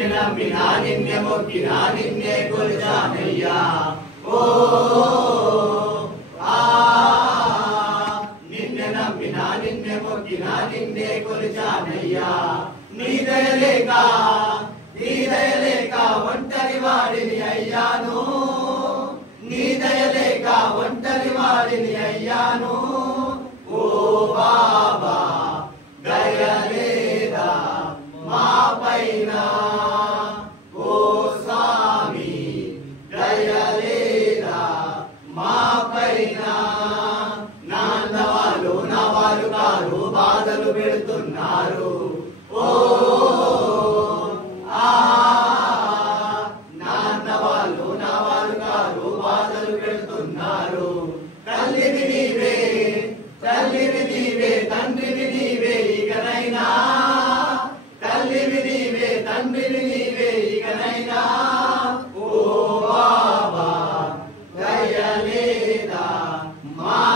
నిన్నే నమ్మినా నిన్నే మొక్కినా నిన్నే కొలిచానయ్యా ఓ ఆ నిన్నే నమ్మినా నిన్నే మొక్కినా నిన్నే కొలిచానయ్యా నీ దయలేక ఒంటరి వాడిని అయ్యాను నీ దయలేక ఒంటరి వాడిని అయ్యాను ఓ బాబా దయలేదా మా పైన ఓ స్వామి దయలేదా మా పైన నాన్న వాళ్ళు నా వాళ్ళు కారు బాధలు పెడుతున్నారు ఓ నాన్న వాళ్ళు నా వాళ్ళు కారు బాధలు పెడుతున్నారు తల్లిని నీవే తండ్రిని నీవే ఇకనైనా తల్లిని నీవే తండ్రిని నీవే ఇకనైనా